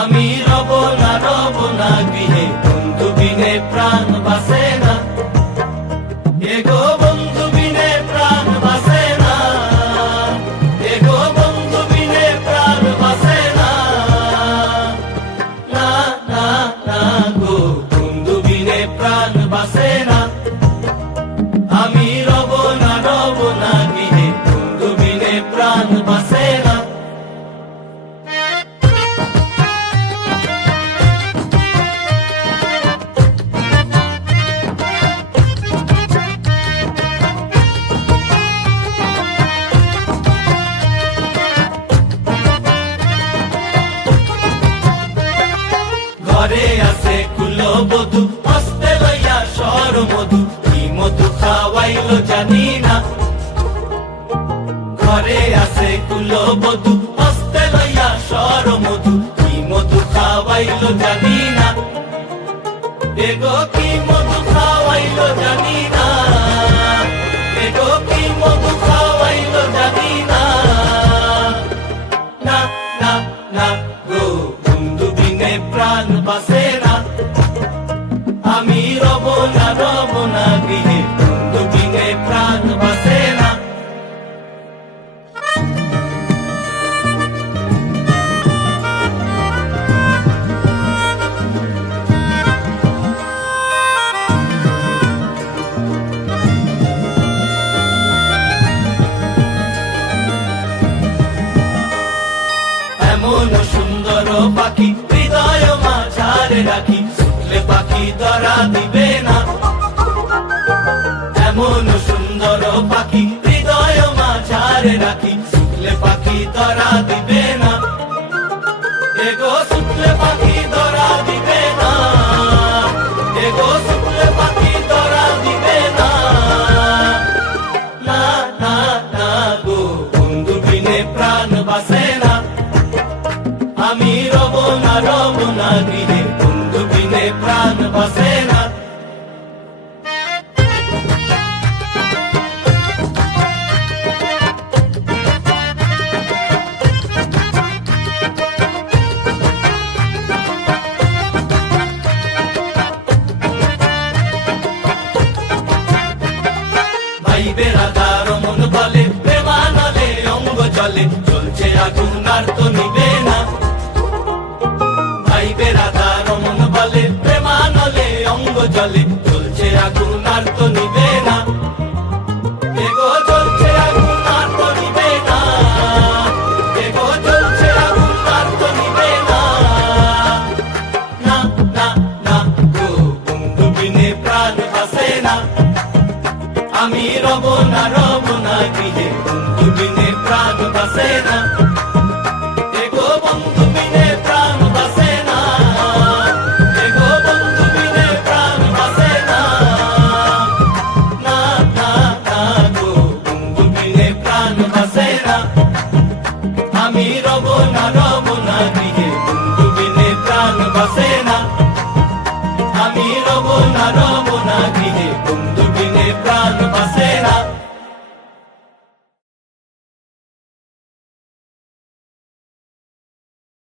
আমি রব না গৃহে, বন্ধু বিনে প্রাণ বাসে না। এগো বন্ধু বিনে প্রাণ বাসে না, এগো বন্ধু বিনে প্রাণ বাসে না। না না না গো, বন্ধু বিনে প্রাণ বাসে না। আমি রব না গৃহে, বন্ধু বিনে প্রাণ বাসে না। ঘরে আছে কুলবধূ, হস্তে লইয়া সরমধু, কি মধু খাওয়াইলো জানি না। ঘরে আছে কুলবধূ, হস্তে লইয়া সরমধু, কি মধু খাওয়াইলো জানি না। এগো কি মধু খাওয়াইলো জানি না, এগো কি মধু খাওয়াইলো জানি না। না না না গো, বন্ধু বিনে প্রাণ বাসে না। আমি রব না গৃহে, বন্ধু বিনে প্রাণ বাসে না। এমন সুন্দর পাখি হৃদয় মাঝারে রাখি, ছুটলে পাখি ধরা দিবে না। এমন সুন্দর পাখি হৃদয় মাঝারে রাখি, ছুটলে পাখি ধরা দিবে না। এগো ছুটলে পাখি ধরা দিবে না, এগো ছুটলে পাখি ধরা দিবে না। না না না গো, বন্ধু বিনে প্রাণ বাসে না। আমি রব না গৃহে, বন্ধু বিনে প্রাণ বাসে না। ভাই বেড়াদার মন বলে, প্রেমানলে অঙ্গ জলে, চলছে আগুন আর তো নিবে না। ভাই বেড়াদার মন বলে, প্রেমানলে অঙ্গ জলে, চলছে আগুন আর তো নিবে না। এগো চলছে আগুন আর তো নিবে না, এগো চলছে আগুন আর তো নিবে না। না না না গো, বন্ধু বিনে প্রাণ বাসে না। আমি রব না গৃহে, বন্ধু বিনে প্রাণ বাসে না।